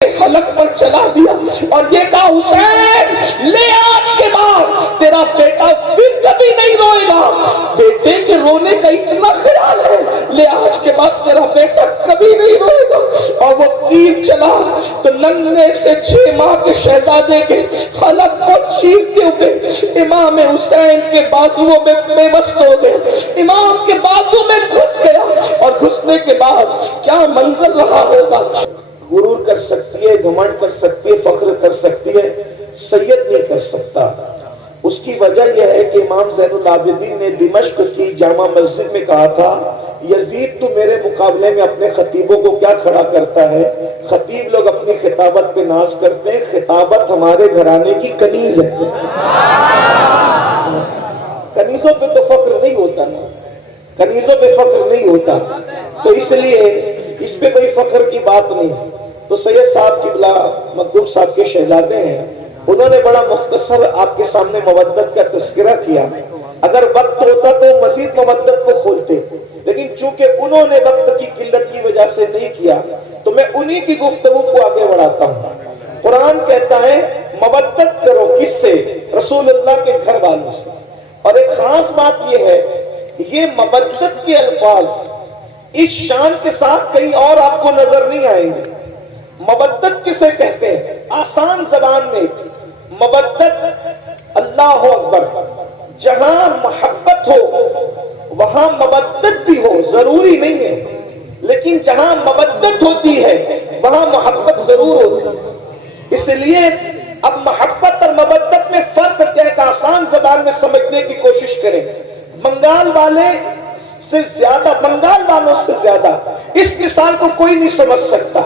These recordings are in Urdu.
حلق پر چلا دیا اور یہ کہا حسین لے آج کے بعد تیرا بیٹا پھر کبھی نہیں روئے گا، بیٹے کے رونے کا اتنا خیال ہے، لے آج کے بعد تیرا بیٹا کبھی نہیں روئے گا۔ اور وہ تیر چلا تو ننھے سے 6 ماہ کے شہزادے کے حلق کو چیرتے ہوئے امام حسین کے بازوؤں میں بے بس ہو گئے، امام کے بازو میں گھس گیا، اور گھسنے کے بعد کیا منظر رہا ہوگا۔ غرور کر سکتی ہے، گھمنڈ کر سکتی ہے، فخر کر سکتی ہے، سید نہیں کر سکتا۔ اس کی وجہ یہ ہے کہ امام زین العابدین نے دمشق کی جامع مسجد میں کہا تھا یزید تو میرے مقابلے میں اپنے خطیبوں کو کیا کھڑا کرتا ہے؟ خطیب لوگ اپنی خطابت پہ ناز کرتے ہیں، خطابت ہمارے گھرانے کی کنیز ہے۔ کنیزوں پہ تو فخر نہیں ہوتا نا، کنیزوں پہ فخر نہیں ہوتا، تو اس لیے اس پہ کوئی فخر کی بات نہیں۔ تو سید صاحب قبلہ مخدوم صاحب کے شہزادے ہیں، انہوں نے بڑا مختصر آپ کے سامنے مودت کا تذکرہ کیا، اگر وقت ہوتا تو مزید مودت کو کھولتے، لیکن چونکہ انہوں نے وقت کی قلت کی وجہ سے نہیں کیا تو میں انہی کی گفتگو کو آگے بڑھاتا ہوں۔ قرآن کہتا ہے مودت کرو، کس سے؟ رسول اللہ کے گھر والوں سے۔ اور ایک خاص بات یہ ہے، یہ مودت کے الفاظ اس شان کے ساتھ کہیں اور آپ کو نظر نہیں آئیں گے۔ مودت کسے کہتے ہیں؟ آسان زبان میں مودت اللہ اکبر، جہاں محبت ہو وہاں مودت بھی ہو، ضروری نہیں ہے، لیکن جہاں مودت ہوتی ہے وہاں محبت ضرور ہوتی ہے۔ اس لیے اب محبت اور مودت میں فرق کیا ہے کہ آسان زبان میں سمجھنے کی کوشش کریں۔ بنگال والے سے زیادہ، بنگال والوں سے زیادہ اس مثال کو کوئی نہیں سمجھ سکتا،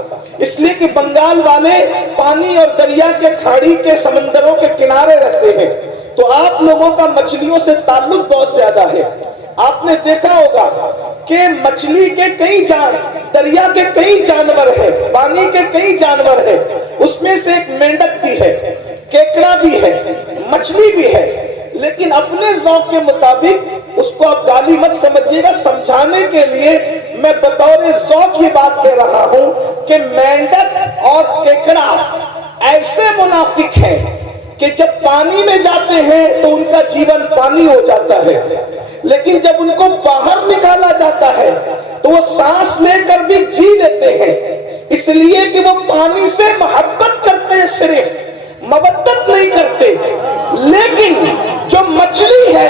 اس لیے کہ بنگال والے پانی اور دریا کے کھاڑی کے سمندروں کے کنارے رہتے ہیں، تو آپ لوگوں کا مچھلیوں سے تعلق بہت زیادہ ہے۔ آپ نے دیکھا ہوگا کہ مچھلی کے کئی دریا کے کئی جانور ہیں، پانی کے کئی جانور ہیں، اس میں سے ایک مینڈک بھی ہے، کیکڑا بھی ہے، مچھلی بھی ہے، لیکن اپنے ذوق کے مطابق اس کو آپ گالی مت سمجھیے گا، سمجھانے کے لیے میں بطور ذوق یہ بات کہہ رہا ہوں کہ مینڈک اور کیکڑا ایسے منافق ہیں کہ جب پانی میں جاتے ہیں تو ان کا جیون پانی ہو جاتا ہے، لیکن جب ان کو باہر نکالا جاتا ہے تو وہ سانس لے کر بھی جی لیتے ہیں، اس لیے کہ وہ پانی سے محبت کرتے ہیں، صرف مودت نہیں کرتے۔ لیکن جو مچھلی ہے،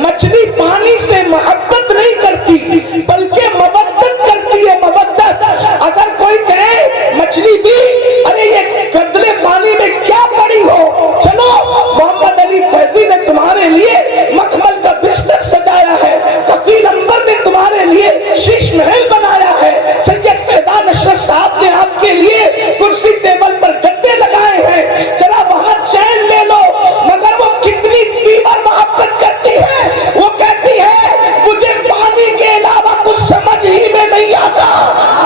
مچھلی پانی سے محبت نہیں کرتی بلکہ مودت کرتی ہے، مودت۔ اگر کوئی کہے مچھلی بھی ارے یہ گدلے پانی میں کیا پڑی ہو، چلو محمد علی فیضی نے تمہارے لیے مخمل کا بستر سجایا ہے، کفیل انور نے تمہارے لیے شیش محل بنایا ہے، سید فیضان اشرف صاحب نے آپ کے لیے کرسی ٹیبل پر گدے لگائے ہیں، ذرا وہاں چین لے لو۔ مگر وہ کتنی تیور محبت کرتی ہے، وہ کہتی ہے مجھے پانی کے علاوہ کچھ سمجھ ہی میں نہیں آتا،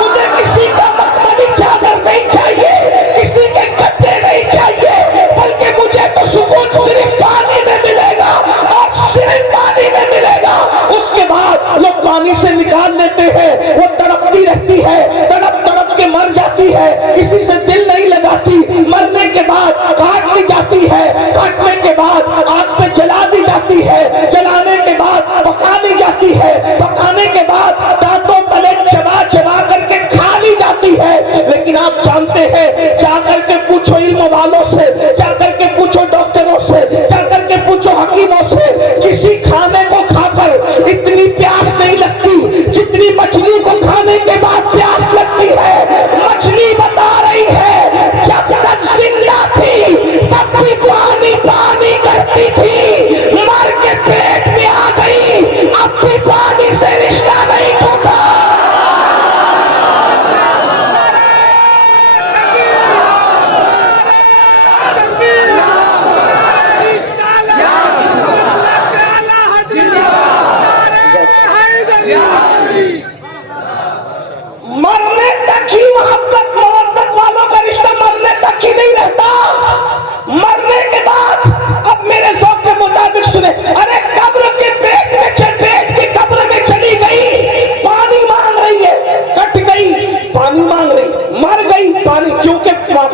مجھے کسی کا مخملی چادر نہیں چاہیے، کسی کے گدے نہیں چاہیے، بلکہ مجھے تو سکون صرف پانی میں ملے گا اور صرف پانی میں ملے گا۔ اس کے بعد لوگ پانی سے نکال لیتے ہیں، وہ تڑپتی رہتی ہے، تڑپ تڑپ کے مر جاتی ہے، کسی سے دل نہیں لگاتی، مرنے کے بعد کاٹ دی جاتی ہے، کاٹنے کے بعد آگ پہ جلا دی جاتی ہے، جلانے کے بعد پکا دی جاتی ہے، پکانے کے بعد دانتوں تلے چبا چبا کر کے کھا لی جاتی ہے۔ لیکن آپ جانتے ہیں، جا کر کے پوچھو علم والوں سے، جا کر کے پوچھو ڈاکٹروں سے، جا کر کے پوچھو حکیموں سے، کسی کھانے کو کھا کر اتنی پیاس نہیں لگتی جتنی مچھلی کو کھانے کے بعد پیاس لگتی ہے۔ مچھلی بتا رہی ہے جب تک زندہ تھی تب بھی پانی پانی کرتی تھی، مر کے پیٹ میں آ گئی اب بھی پانی سے رشتہ نہیں ٹوٹا۔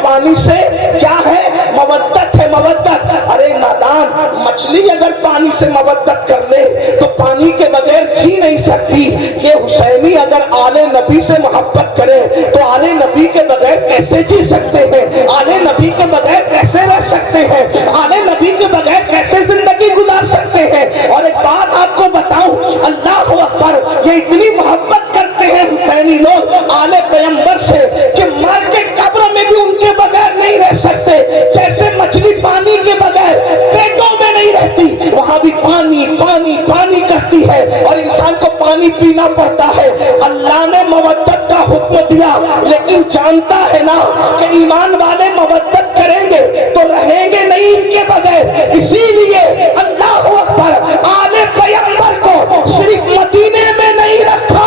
پانی سے کیا ہے؟ مودت ہے، مودت۔ ارے نادان، مچھلی اگر پانی سے مودت کر لے تو پانی کے بغیر جی نہیں سکتی۔ یہ حسینی اگر آل نبی سے محبت کرے تو آل نبی کے بغیر کیسے جی سکتے ہیں؟ آل نبی کے بغیر کیسے رہ سکتے ہیں؟ آل نبی کے بغیر کیسے زندگی گزار سکتے ہیں؟ اور ایک بات آپ کو بتاؤں، اللہ اکبر، یہ اتنی محبت کرتے ہیں حسینی لوگ آل پیغمبر سے کہ مر کے قبر میں بھی ان کے بغیر نہیں رہ سکتے۔ جیسے مچھلی پانی کے بغیر پیٹوں میں نہیں رہتی، وہاں بھی پانی پانی پانی کرتی ہے اور انسان کو پانی پینا پڑتا ہے۔ اللہ نے مودت کا حکم دیا، لیکن جانتا ہے نا کہ ایمان والے مودت کریں گے تو رہیں گے نہیں ان کے بغیر۔ اسی لیے اللہ اکبر، آل پیغمبر کو صرف مدینے میں نہیں رکھا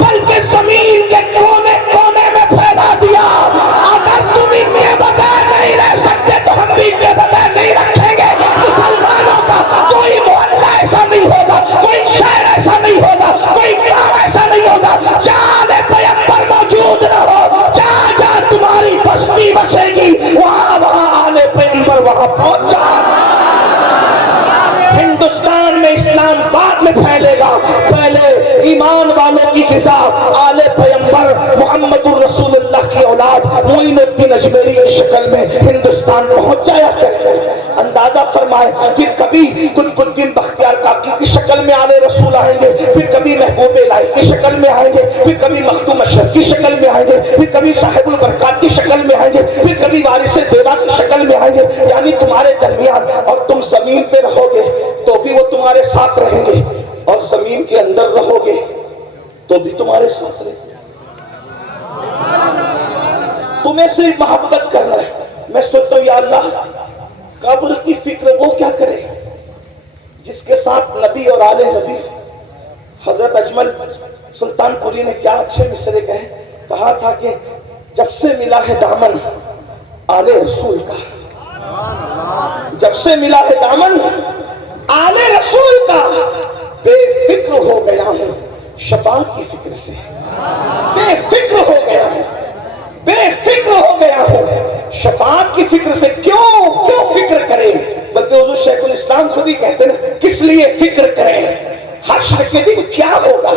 بلکہ زمین کے کونے کونے میں پھیلا دیا۔ اگر تم ان کے بغیر نہیں رہ سکتے تو ہم بھی ان کے بغیر نہیں رکھیں گے۔ مسلمانوں کا کوئی محلہ ایسا نہیں ہوگا، کوئی شہر ایسا نہیں ہوگا، کوئی گاؤں ایسا نہیں ہوگا جہاں پیغمبر موجود نہ ہو۔ جہاں جہاں تمہاری بستی بسے گی وہاں وہاں آل پیغمبر وہاں پہنچ جائے۔ ہندوستان میں اسلام بعد میں پھیلے گا، پہلے ایمان والوں کی غذا آل پیغمبر محمد الرسول اللہ کی اولاد معین الدین اجمیری کی شکل میں ہندوستان پہنچ جایا کرے۔ اندازہ فرمائے، پھر کبھی قطب الدین بختیار کاکی کی شکل میں آل رسول آئیں گے، پھر کبھی محبوب الہی کی شکل میں آئیں گے، پھر کبھی مخدوم اشرف کی شکل میں آئیں گے، پھر کبھی صاحب البرکات کی شکل میں آئیں گے، پھر کبھی وارث دیوا کی شکل میں آئیں گے۔ یعنی تمہارے درمیان، اور تم زمین پہ رہو گے تو بھی وہ تمہارے ساتھ رہیں گے، اور زمین کے اندر رہو گے تو بھی تمہارے ساتھ رہیں گے۔ تمہیں صرف محبت کرنا ہے۔ میں سوچتا ہوں یا اللہ، قبر کی فکر وہ کیا کرے جس کے ساتھ نبی اور آل نبی۔ حضرت اجمل سلطان پوری نے کیا اچھے مصرے کہا تھا کہ جب سے ملا ہے دامن آل رسول کا، جب سے ملا ہے دامن آل رسول کا، بے فکر ہو گیا ہوں شفاعت کی فکر سے، بے فکر ہو گیا ہوں، بے فکر ہو گیا ہوں شفاعت کی فکر سے۔ کیوں فکر کریں؟ بلکہ حضور شیخ الاسلام خود ہی کہتے ہیں کس لیے فکر کریں؟ حشر کے دن کیا ہوگا؟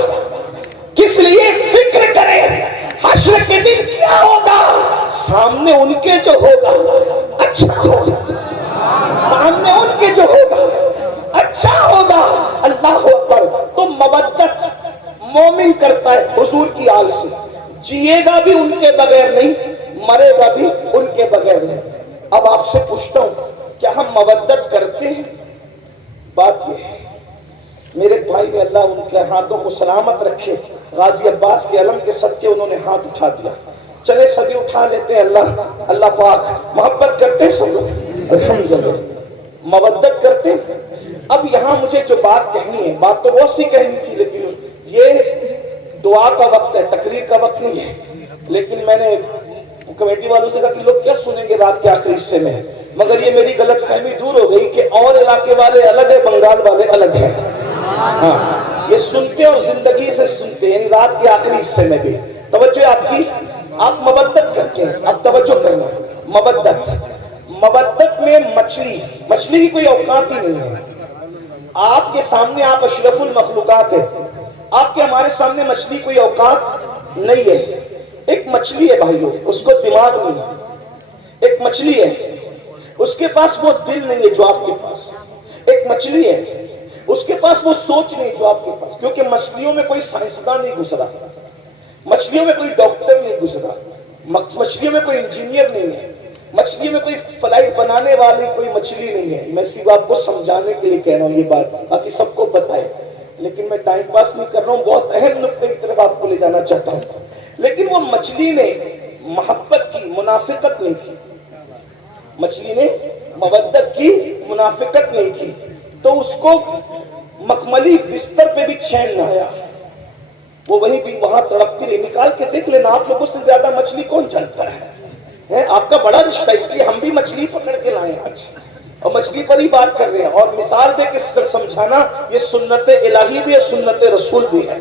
کس لیے فکر کریں؟ حشر کے دن کیا ہوگا؟ سامنے ان کے جو ہوگا اچھا ہوگا، سامنے ان کے جو ہوگا اچھا ہوگا۔ اللہ اکبر۔ تو مودت مومن کرتا ہے حضور کی آل سے، جیے گا بھی ان کے بغیر نہیں، مرے گا بھی ان کے بغیر نہیں۔ اب آپ سے پوچھتا ہوں، کیا ہم مودت کرتے ہیں؟ بات یہ ہے، میرے بھائی نے اللہ ان کے ہاتھوں کو سلامت رکھے، غازی عباس کے علم کے صدقے انہوں نے ہاتھ اٹھا دیا۔ چلے سبھی اٹھا لیتے ہیں۔ اللہ پاک محبت کرتے ہیں سب لوگ، الحمدللہ مودت کرتے ہیں۔ اب یہاں مجھے جو بات کہنی ہے، بات تو بہت سی کہنی تھی، لیکن یہ دعا کا وقت ہے، تقریر کا وقت نہیں ہے۔ لیکن میں نے کمیٹی والوں سے کہا کہ لوگ کیا سنیں گے رات کے آخری حصے میں، مگر یہ میری غلط فہمی دور ہو گئی کہ اور علاقے والے الگ ہیں، بنگال والے الگ ہیں۔ ہاں، یہ سنتے اور زندگی سے سنتے، یعنی رات کے آخری حصے میں بھی توجہ آپ کی۔ آپ مودت کرتے ہیں، اب توجہ کرنا۔ مودت میں مچھلی کی کوئی اوقات ہی نہیں ہے۔ آپ کے سامنے آپ اشرف المخلوقات ہیں، آپ کے ہمارے سامنے مچھلی کوئی اوقات نہیں ہے۔ ایک مچھلی ہے بھائیو، اس کو دماغ نہیں ہے۔ ایک مچھلی ہے، اس کے پاس وہ دل نہیں ہے جو آپ کے پاس۔ ایک مچھلی ہے، اس کے پاس وہ سوچ نہیں جو آپ کے پاس، کیونکہ مچھلیوں میں کوئی سائنسداں نہیں گزرا، مچھلیوں میں کوئی ڈاکٹر نہیں گزرا، مچھلیوں میں کوئی انجینئر نہیں ہے، مچھلیوں میں کوئی فلائٹ بنانے والی کوئی مچھلی نہیں ہے۔ میں صرف آپ کو سمجھانے کے لیے کہہ رہا ہوں یہ بات، باقی سب کو بتائے، لیکن میں ٹائم پاس نہیں کر رہا ہوں، بہت اہم نقطے کی طرف آپ کو لے جانا چاہتا ہوں۔ لیکن وہ مچھلی نے محبت کی، منافقت نہیں کی، مچھلی نے مودت کی، منافقت نہیں کی، تو اس کو مخملی بستر پہ بھی چین نہ آیا، وہ وہیں بھی وہاں تڑپتی رہی۔ نکال کے دیکھ لینا، آپ لوگوں سے زیادہ مچھلی کون جانتا ہے؟ آپ کا بڑا رشتہ، اس لیے ہم بھی مچھلی پکڑ کے لائے آج، اور مچھلی پر ہی بات کر رہے ہیں، اور مثال دے کے سمجھانا یہ سنت الہی بھی ہے، سنت رسول بھی ہے۔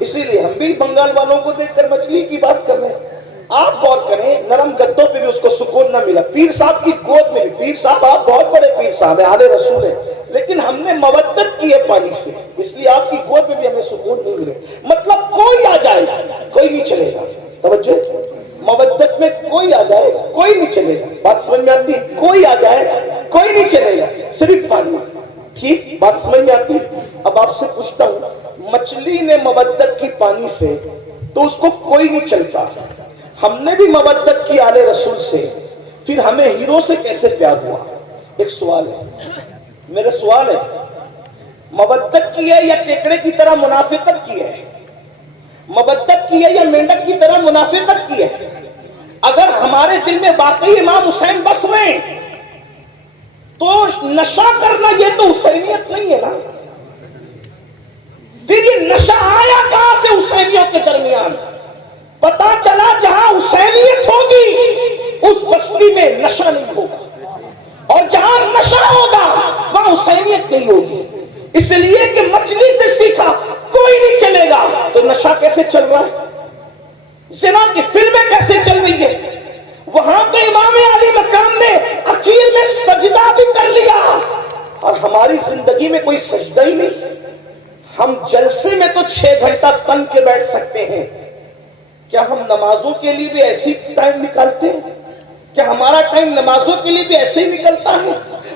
اسی لیے ہم بھی بنگال والوں کو دیکھ کر مچھلی کی بات کر رہے ہیں۔ آپ غور کریں، نرم گدوں پہ بھی اس کو سکون نہ ملا، پیر صاحب کی گود میں بھی، پیر صاحب آپ بہت بڑے پیر صاحب ہیں، آلے رسول ہیں، لیکن ہم نے مودت کی ہے پانی سے، اس لیے آپ کی گود میں بھی ہمیں سکون نہیں ملے۔ مطلب کوئی آ جائے کوئی نہیں چلے گا، توجہ، مودت میں کوئی آ جائے کوئی نہیں چلے گا، بات سمجھ میں آتی؟ کوئی آ جائے کوئی نہیں چلے گا، صرف پانی، ٹھیک، بات سمجھ میں آتی؟ اب آپ سے پوچھتا ہوں، مچھلی نے مودت کی پانی سے تو اس کو کوئی نہیں چلتا، ہم نے بھی مودت کی آلے رسول سے، پھر ہمیں ہیرو سے کیسے پیار ہوا؟ ایک سوال ہے، میرا سوال ہے، مودت کی ہے یا کیکڑے کی طرح منافقت کی ہے؟ مودت کی ہے یا مینڈک کی طرح منافقت کی ہے؟ اگر ہمارے دل میں واقعی امام حسین بس رہے تو نشہ کرنا یہ تو حسینیت نہیں ہے نا، پھر یہ نشہ آیا کہاں سے حسینیوں کے درمیان؟ پتا چلا جہاں حسینیت ہوگی اس بستی میں نشہ نہیں ہوگا، اور جہاں نشہ ہوگا وہاں حسینیت نہیں ہوگی، اس لیے کہ مچھلی سے سیکھا کوئی نہیں چلے گا، تو نشہ کیسے چل رہا ہے؟ زنا کی فلمیں کیسے چل رہی ہے؟ وہاں تو امام علی مقام نے اخیر میں سجدہ بھی کر لیا، اور ہماری زندگی میں کوئی سجدہ ہی نہیں۔ ہم جلسے میں تو 6 گھنٹہ تن کے بیٹھ سکتے ہیں، کیا ہم نمازوں کے لیے بھی ایسی ٹائم نکالتے ہیں؟ کیا ہمارا ٹائم نمازوں کے لیے بھی ایسے ہی نکلتا ہے؟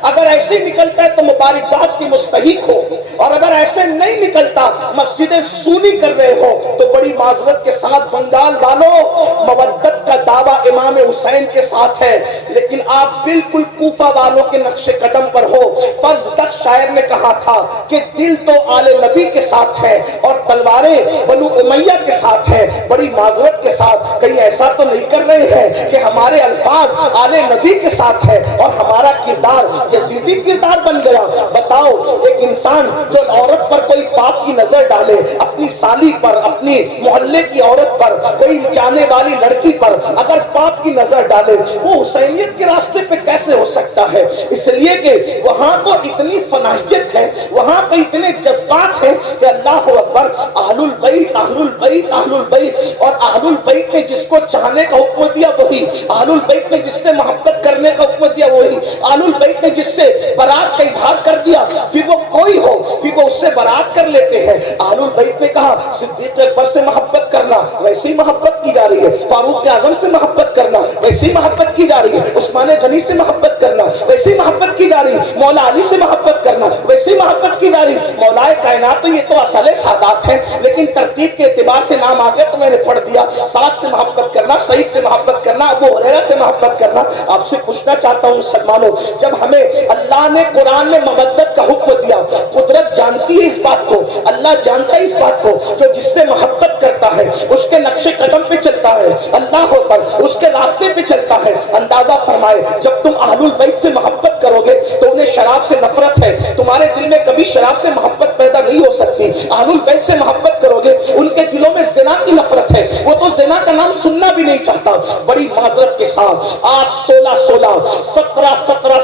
اگر ایسے ہی نکلتا ہے تو مبارکباد کی مستحق ہو، اور اگر ایسے نہیں نکلتا، مسجدیں سونی کر رہے ہو، تو بڑی معذرت کے ساتھ بنگال والوں، مودت کا دعویٰ امام حسین کے ساتھ ہے، لیکن آپ بالکل کوفہ والوں کے نقش قدم پر ہو۔ فرض تک شاعر نے کہا تھا کہ دل تو آل نبی کے ساتھ ہے اور تلواریں بنو امیہ کے ساتھ ہے، بڑی معذرت کے ساتھ کہیں ایسا تو نہیں کر رہے ہیں کہ ہمارے الفاظ آل نبی کے ساتھ ہے اور ہمارا کردار یزیدی کردار بن گیا؟ بتاؤ، ایک انسان جو عورت پر کوئی پاپ کی نظر ڈالے، اپنی سالی پر، اپنی محلے کی عورت پر، کوئی جانے والی لڑکی پر اگر پاپ کی نظر ڈالے، وہ حسینیت کے راستے پہ کیسے ہو سکتا ہے؟ اس لیے کہ وہاں تو اتنی فناحیت ہے، وہاں تو اتنے جذبات ہیں کہ اللہ اکبر، اہل البیت اہل البیت اہل البیت، اور اہل البیت نے جس کو چاہنے کا حکم دیا وہی، اہل البیت نے جس سے محبت کرنے کا حکم دیا وہی، اہل البیت نے جس سے برات کا اظہار کر دیا، پھر وہ کوئی ہو پھر وہ اس سے برات کر لیتے ہیں۔ اہل البیت نے کہا صدیق اکبر سے محبت کرنا، ویسی محبت کی جا رہی ہے، فاروق اعظم سے محبت کرنا، ویسی محبت کی جا رہی ہے، عثمان غنی سے محبت کرنا، ویسی محبت کی جا رہی ہے، مولا علی سے محبت کرنا، ویسی محبت کی جا رہی ہے، مولا کائنات، تو یہ تو اصل سادات ہیں، لیکن ترتیب کے اعتبار سے نام آ گیا تو میں نے پڑھ دیا، سعد سے محبت کرنا، سعید سے محبت کرنا، ابو ہریرہ سے محبت کرنا۔ آپ سے پوچھنا چاہتا ہوں مسلمانوں، جب ہمیں اللہ نے قرآن میں مودت کا حکم دیا، قدرت جانتی ہے اس بات کو، اللہ جانتا ہے اس بات کو، جو جس سے محبت کرتا ہے اس کے نقش قدم پہ چلتا ہے، اللہ پر اس کے راستے پہ چلتا ہے۔ اندازہ فرمائے، جب تم اہل البیت سے محبت کرو گے تو انہیں شراب سے نفرت ہے، تمہارے دل میں کبھی شراب سے محبت پیدا نہیں ہو سکتی۔ اہل البیت سے محبت کرو گے، ان کے دلوں میں زنا کی نفرت ہے، وہ تو زنا کا نام سننا بھی نہیں چاہتا۔ بڑی معذرت کے ساتھ آج 17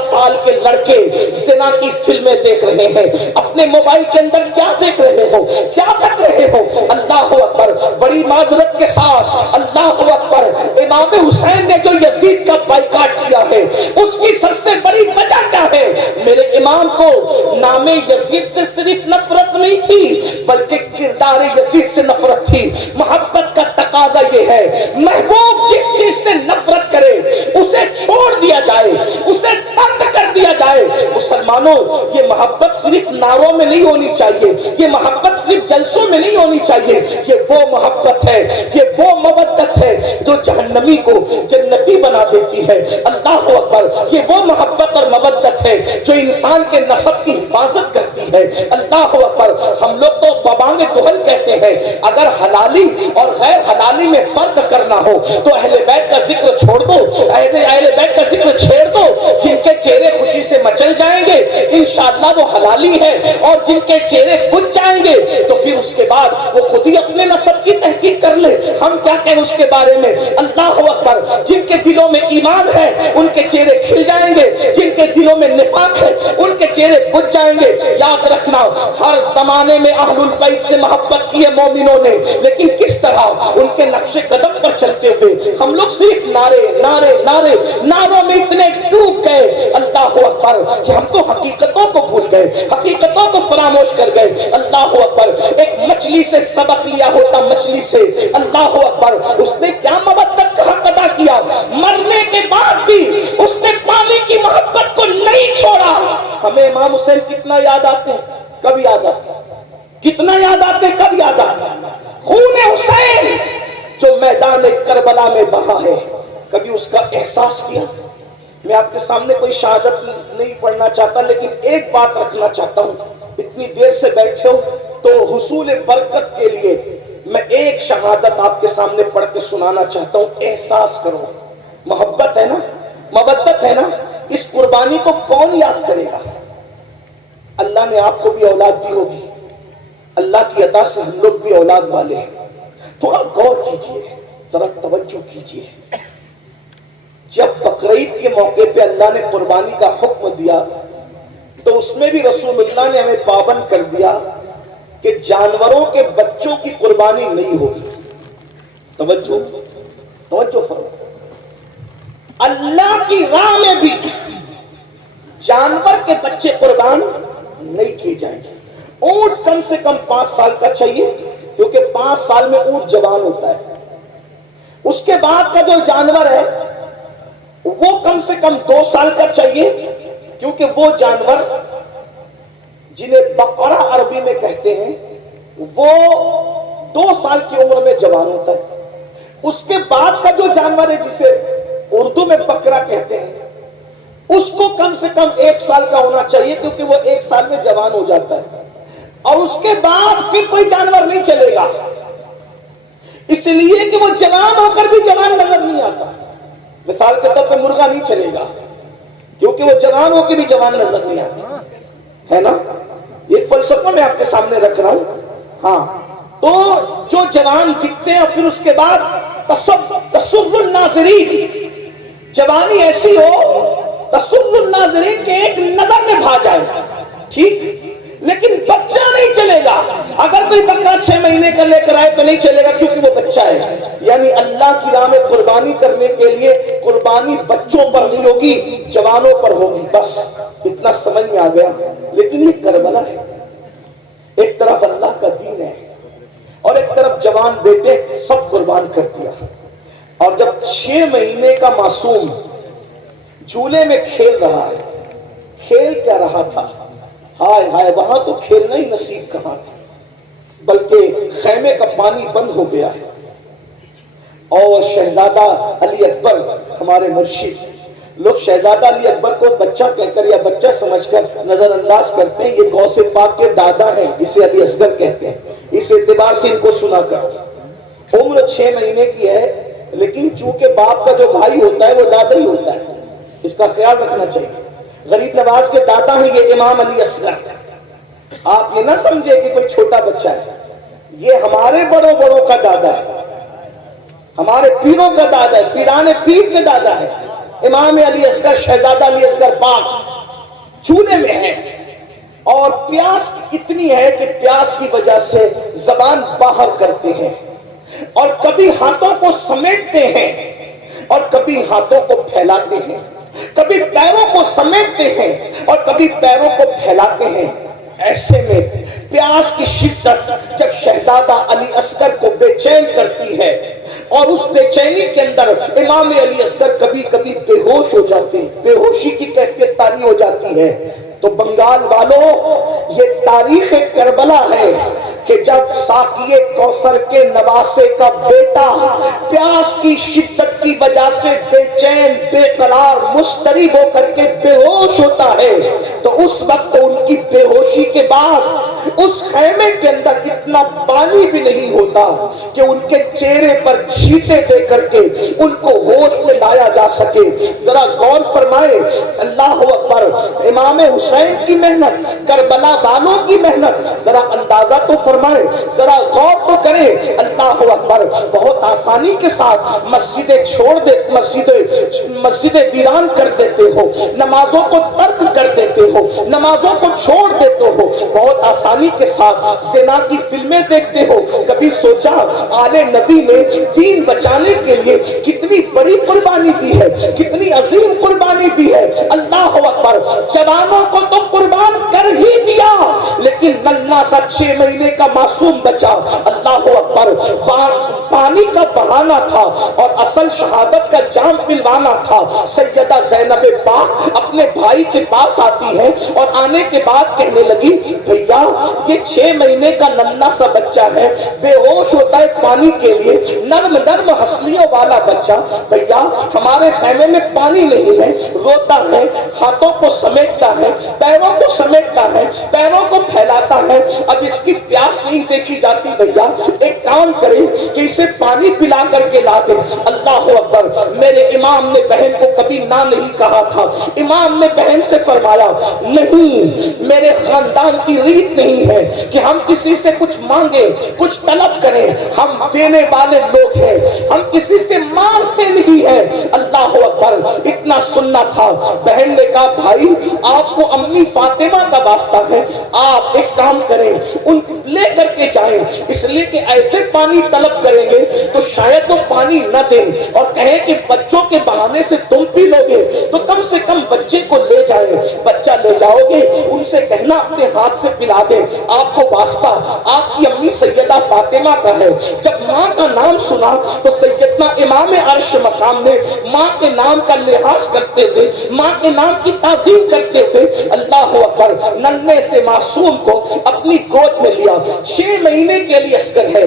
سال کے لڑکے زنا کی فلمیں دیکھ رہے ہیں، اپنے موبائل کے اندر کیا دیکھ رہے ہو، کیا دیکھ رہے ہو؟ اللہ اکبر، بڑی معذرت کے ساتھ اللہ اکبر، امام حسین نے جو یزید کا بائیکاٹ کیا ہے اس کی سب سے بڑی وجہ کیا ہے؟ میرے امام کو نام یزید سے صرف نفرت نہیں تھی بلکہ کردار یزید سے نفرت تھی۔ محبت کا تقاضا یہ ہے، محبوب جس چیز سے نفرت کرے اسے چھوڑ دیا جائے، اسے بند کر دیا جائے۔ مسلمانوں، یہ محبت صرف نعروں میں نہیں ہونی چاہیے، یہ محبت صرف جلسوں میں نہیں ہونی چاہیے، یہ وہ محبت ہے، یہ وہ مودت ہے جو جہنمی کو جنتی بنا دیتی ہے۔ اللہ اکبر، یہ وہ محبت اور مودت ہے جو انسان کے نسب کی حفاظت کرتی ہے۔ اللہ اکبر، ہم لوگ تو بابانگ دہل کہتے ہیں، اگر حلالی اور غیر حلالی میں فرق کرنا ہو تو اہل بیت کا ذکر چھوڑ دو، اہل بیت کا ذکر چھیڑ دو، جن کے چہرے خوشی سے مچل جائیں گے انشاءاللہ وہ حلالی ہے، اور جن کے چہرے بجھ جائیں گے تو پھر اس کے بعد وہ خود ہی اپنے نسب کی تحقیق کر لے، ہم کیا کہیں اس کے بارے میں۔ اللہ اکبر، جن کے دلوں میں ایمان ہے ان کے چہرے کھل جائیں گے، جن کے دلوں میں نفاق ہے ان کے چہرے بجھ جائیں گے۔ یاد رکھنا، ہر زمانے میں اہل البیت سے محبت کی ہے مومنوں نے، لیکن کس طرح؟ ان کے نقش قدم پر چلتے ہوئے۔ ہم لوگ صرف نعرے نعرے نعرے نعروں میں اتنے ڈوب گئے اللہ اکبر کہ ہم تو حقیقتوں کو بھول گئے، حقیقتوں کو فراموش کر گئے۔ اللہ اکبر، ایک مچھلی سے سبق لیا ہوتا، مچھلی سے، اللہ اکبر، اس نے کیا مودت کا حق ادا کیا، مرنے کے بعد بھی اس نے پانی کی محبت کو نہیں چھوڑا۔ ہمیں امام حسین کتنا یاد آتے ہیں، کب یاد آتے ہیں، کتنا یاد آتے ہیں، کب یاد آتے ہیں۔ خون حسین جو میدان کربلا میں بہا ہے، کبھی اس کا احساس کیا؟ میں آپ کے سامنے کوئی شہادت نہیں پڑھنا چاہتا، لیکن ایک بات رکھنا چاہتا ہوں، اتنی دیر سے بیٹھے ہو تو حصول برکت کے لیے میں ایک شہادت آپ کے سامنے پڑھ کے سنانا چاہتا ہوں۔ احساس کرو، محبت ہے نا، مودت ہے نا، اس قربانی کو کون یاد کرے گا؟ اللہ نے آپ کو بھی اولاد دی ہوگی، اللہ کی عطا سے ہم لوگ بھی اولاد والے ہیں۔ تھوڑا غور کیجئے، ذرا توجہ کیجئے، جب بقرعید کے موقع پہ اللہ نے قربانی کا حکم دیا تو اس میں بھی رسول اللہ نے ہمیں پابند کر دیا کہ جانوروں کے بچوں کی قربانی نہیں ہوگی۔ توجہ فرمائیں، اللہ کی راہ میں بھی جانور کے بچے قربان نہیں کیے جائیں گے۔ اونٹ کم سے کم 5 سال کا چاہیے، کیونکہ 5 سال میں اونٹ جوان ہوتا ہے۔ اس کے بعد کا جو جانور ہے وہ کم سے کم 2 سال کا چاہیے، کیونکہ وہ جانور جنہیں بقرہ عربی میں کہتے ہیں وہ 2 سال کی عمر میں جوان ہوتا ہے۔ اس کے بعد کا جو جانور ہے جسے اردو میں بکرا کہتے ہیں، اس کو کم سے کم 1 سال کا ہونا چاہیے، کیونکہ وہ 1 سال میں جوان ہو جاتا ہے، اور اس کے بعد پھر کوئی جانور نہیں چلے گا، اس لیے کہ وہ جوان ہو کر بھی جوان نظر نہیں آتا۔ مثال کے طور پہ مرغا نہیں چلے گا، کیونکہ وہ جوان ہو کے بھی جوان نظر نہیں آتا ہے نا۔ یہ فلسفہ میں آپ کے سامنے رکھ رہا ہوں۔ ہاں، تو جو جوان دکھتے ہیں پھر اس کے بعد تسر الناظرین، جوانی ایسی ہو تسر الناظرین کے ایک نظر میں بھا جائے، ٹھیک، لیکن بچہ نہیں چلے گا۔ اگر کوئی بندہ 6 مہینے کا لے کر آئے تو نہیں چلے گا، کیونکہ وہ بچہ ہے۔ یعنی اللہ کی راہ میں قربانی کرنے کے لیے قربانی بچوں پر نہیں ہوگی، جوانوں پر ہوگی۔ بس اتنا سمجھ میں آ گیا۔ لیکن یہ کربلا ہے، ایک طرف اللہ کا دین ہے اور ایک طرف جوان بیٹے سب قربان کر دیا۔ اور جب 6 مہینے کا معصوم جھولے میں کھیل رہا ہے، کھیل کیا رہا تھا، ہائے ہائے، وہاں تو کھیلنا ہی نصیب کہاں تھا، بلکہ خیمے کا پانی بند ہو گیا ہے، اور شہزادہ علی اکبر ہمارے مرشد، لوگ شہزادہ علی اکبر کو بچہ کہہ کر یا بچہ سمجھ کر نظر انداز کرتے ہیں۔ یہ غوث پاک کے دادا ہیں، جسے علی اصغر کہتے ہیں، اس اعتبار سے ان کو سنا کر۔ عمر 6 مہینے کی ہے، لیکن چونکہ باپ کا جو بھائی ہوتا ہے وہ دادا ہی ہوتا ہے، اس کا خیال رکھنا چاہیے۔ غریب نواز کے دادا ہیں یہ امام علی اصغر۔ آپ یہ نہ سمجھے کہ کوئی چھوٹا بچہ ہے، یہ ہمارے بڑوں کا دادا ہے، ہمارے پیروں کا دادا ہے، پیران پیر کے دادا ہے۔ امام علی اصغر، شہزادہ علی اصغر پاک چولہے میں ہے، اور پیاس اتنی ہے کہ پیاس کی وجہ سے زبان باہر کرتے ہیں، اور کبھی ہاتھوں کو سمیٹتے ہیں اور کبھی ہاتھوں کو پھیلاتے ہیں، کبھی پیروں کو سمیٹتے ہیں اور کبھی پیروں کو پھیلاتے ہیں۔ ایسے میں پیاس کی شدت جب شہزادہ علی اصغر کو بے چین کرتی ہے، اور اس بے چینی کے اندر امام علی اصغر کبھی کبھی بے ہوش ہو جاتے ہیں، بے ہوشی کی کیفیت طاری ہو جاتی ہے، تو بنگال والوں یہ تاریخ کربلا ہے کہ جب ساقیے کوثر کے نواسے کا بیٹا پیاس کی شدت کی وجہ سے بے چین، بے قرار، مضطرب ہو کر کے بے ہوش ہوتا ہے، تو اس وقت ان کی بے ہوشی کے بعد اس خیمے کے اندر اتنا پانی بھی نہیں ہوتا کہ ان کے چہرے پر چھینٹے دے کر کے ان کو ہوش میں لایا جا سکے۔ ذرا غور فرمائے، اللہ اکبر، امام حسین کی محنت، کربلا والوں کی محنت، ذرا اندازہ تو فرمائے، ذرا غور تو کریں۔ اللہ اکبر، بہت آسانی کے ساتھ مسجدیں چھوڑ دے، مسجدیں ویران کر دیتے ہو، نمازوں کو ترک کر دیتے ہو، نمازوں کو چھوڑ دیتے ہو بہت آسانی کے ساتھ زنا کی فلمیں دیکھتے ہو. کبھی سوچا آل نبی نے دین بچانے کے لیے کتنی بڑی قربانی دی ہے, کتنی عظیم قربانی دی ہے. اللہ اکبر, جوانوں کو تو قربان کر ہی دیا, لیکن ننھا سا 6 مہینے کا معصوم بچہ, اللہ اکبر, پانی کا بہانا تھا اور اصل شہادت کا جام پلوانا تھا. سیدہ زینب پاک اپنے بھائی کے پاس آتی ہے اور آنے کے بعد کہنے لگی بھیا یہ 6 مہینے کا ننھا سا بچہ ہے, بے ہوش ہوتا ہے پانی کے لیے, نرم نرم ہنسلیوں والا بچہ, بھیا ہمارے خیمے میں پانی نہیں ہے, روتا ہے, ہاتھوں کو سمیٹتا ہے, پیروں کو سمیٹتا ہے, پیروں کو پھیلاتا ہے, اب اس کی پیاس نہیں دیکھی جاتی. بھیا ایک کام کرے کہ اسے پانی پلا کر کے لا دے. اللہ اکبر, میرے امام نے بہن کو کبھی نہ نہیں کہا تھا. امام نے بہن سے فرمایا نہیں, میرے خاندان کی ریت نہیں ہے کہ ہم کسی سے کچھ مانگے, کچھ طلب کریں, ہم دینے والے لوگ ہیں, ہم کسی سے مانگتے نہیں ہیں. اللہ اکبر, اتنا سننا تھا. بہن نے کہا بھائی آپ کو امی فاطمہ کا واسطہ ہے, آپ ایک کام کریں ان لے کر کے جائیں, اس لیے کہ ایسے پانی طلب کریں گے تو شاید وہ پانی نہ دیں اور کہیں کہ بچوں کے بہانے سے تم پی لو گے, تو کم سے کم بچے کو لے جائیں. بچہ لے جاؤ گے, ان سے کہنا اپنے ہاتھ سے پلا دیں, آپ کو واسطہ آپ کی امی سیدہ فاطمہ کا ہے. جب ماں کا نام سنا تو سیدنا امام عرش مقام نے ماں کے نام کا لحاظ کرتے تھے, ماں کے نام کی تعظیم کرتے تھے. اللہ اکبر, ننھے سے معصوم کو اپنی گود میں لیا. 6 مہینے کے لیے اسکر ہے.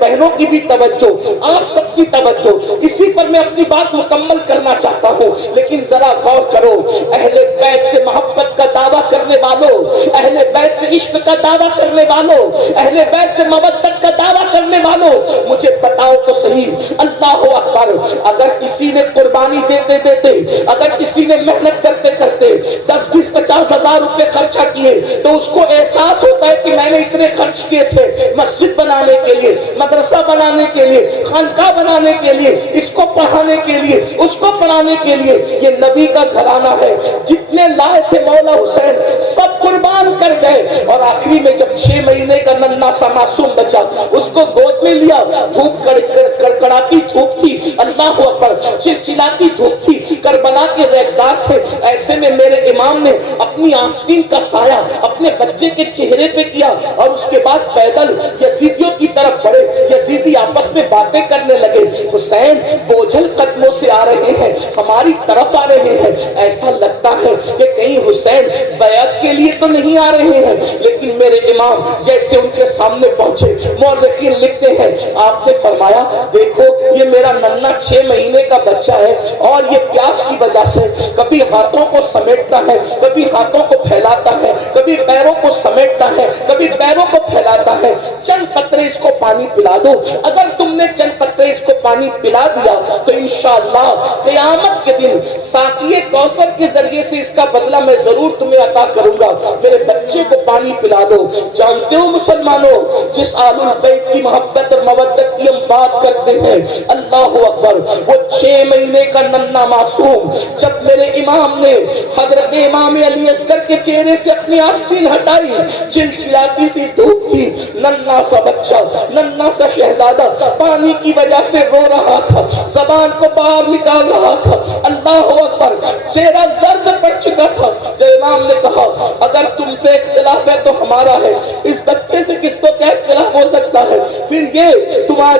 بہنوں کی بھی توجہ, آپ سب کی توجہ. اسی پر میں اپنی بات مکمل کرنا چاہتا ہوں, لیکن ذرا غور کرو. اہل بیت سے محبت کا دعویٰ کرنے والوں, اہل بیت سے عشق کا دعویٰ کرنے والوں, اہل بیت سے مودت کا دعویٰ کرنے والوں, مجھے بتاؤ تو صحیح. اللہ اکبر, اگر کسی نے قربانی دیتے دیتے, اگر کسی نے محنت کرتے کرتے 10, 20, 50 ہزار روپے خرچہ کیے تو اس کو احساس ہوتا ہے کہ میں نے اتنے خرچ کیے تھے مسجد بنانے کے لیے, مدرسہ بنانے کے لیے, خانقاہ بنانے کے لیے, اس کو پڑھانے کے لیے, اس کو پڑھانے کے لیے. یہ نبی کا گھرانہ ہے, جتنے لائے تھے مولا حسین سب قربان کر گئے. اور آخری میں جب 6 مہینے کا ننھا سا معصوم بچہ, اس کو گود میں لیا, دھوپ کڑکڑاتی دھوپ تھی, اللہ اکبر, چلچلاتی دھوپ تھی, کربلا کے ریگزار تھے. ایسے میں میرے امام نے اپنی آستین کا سایہ اپنے بچے کے چہرے پہ کیا اور اس کے بعد پیدل یزیدیوں کی طرف بڑھے. یزیدی آپس میں باتیں کرنے لگے, حسین بوجھل قدموں سے آ رہے ہیں, ہماری طرف آ رہے ہیں, ایسا لگتا ہے کہ کہیں حسین بیعت کے لیے تو نہیں آ رہے ہیں. لیکن میرے امام جیسے ان کے سامنے پہنچے, مورخین لکھتے ہیں آپ نے فرمایا دیکھو یہ میرا ننھا 6 مہینے کا بچہ ہے اور یہ پیاس کی وجہ سے کبھی ہاتھوں کو سمیٹتا ہے, کبھی ہاتھوں کو پھیلاتا ہے, کبھی پیروں کو سمیٹتا ہے, کبھی پیروں کو پھیلاتا ہے. چند قطرے اس کو پانی پلا دو. اگر تم نے چند قطرے اس کو پانی پلا دیا تو انشاءاللہ قیامت کے دن ساقی کوثر کے ذریعے سے اس کا بدلہ میں ضرور تمہیں عطا کروں گا. میرے بچے کو پانی پلا دو. جانتے ہو مسلمانوں, جس آل البیت کی محبت اور مودت کی ہم بات کرتے ہیں, اللہ اکبر, وہ 6 مہینے کا ننھا معصوم جب میرے امام نے حضرت امام علی اصغر کے چہرے سے اپنی آستین ہٹائی, چلچلاتی سی دھوپ تھی, ننھا سا بچہ, ننھا سا شہزادہ پانی کی وجہ سے رو رہا تھا, زبان کو باہر نکال رہا تھا. اللہ اکبر, چہرہ زرد پڑ چکا تھا. جو امام نے کہا اگر تم سے اختلاف ہے تو ہمارا ہے, اس بچے سے کس کو کیا اختلاف ہو سکتا ہے؟ پھر یہ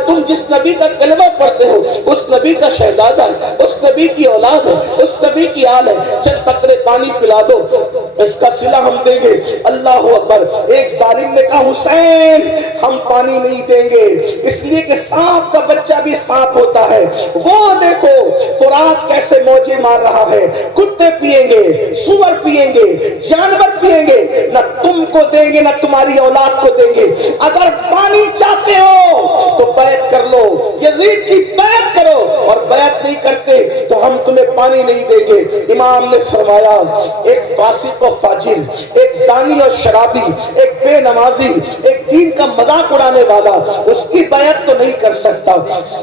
تم جس نبی کا کلمہ پڑھتے ہو اس نبی کا شہزادہ ہے, اس نبی کی اولاد ہے, اس نبی کی آل ہے, چند قطرے پانی پلا دو, اس کا صلہ ہم دیں گے. اللہ اکبر. ایک ظالم نے کہا حسین ہم پانی نہیں دیں گے, اس لیے کہ سانپ کا بچہ بھی سانپ ہوتا ہے. وہ دیکھو فرات کیسے موجے مار رہا ہے, کتے پیئیں گے, سور پیئیں گے, جانور پیئیں گے, نہ تم کو دیں گے نہ تمہاری اولاد کو دیں گے. اگر پانی چاہتے ہو تو بیعت کر لو, یزید کی بیعت کرو, اور بیعت نہیں کرتے تو ہم تمہیں پانی نہیں دیں گے. امام نے فرمایا ایک فاسق و فاجر, ایک زانی اور شرابی, ایک بے نمازی, ایک دین کا مذاق اڑانے والا اس کی بیعت تو نہیں کر سکتا.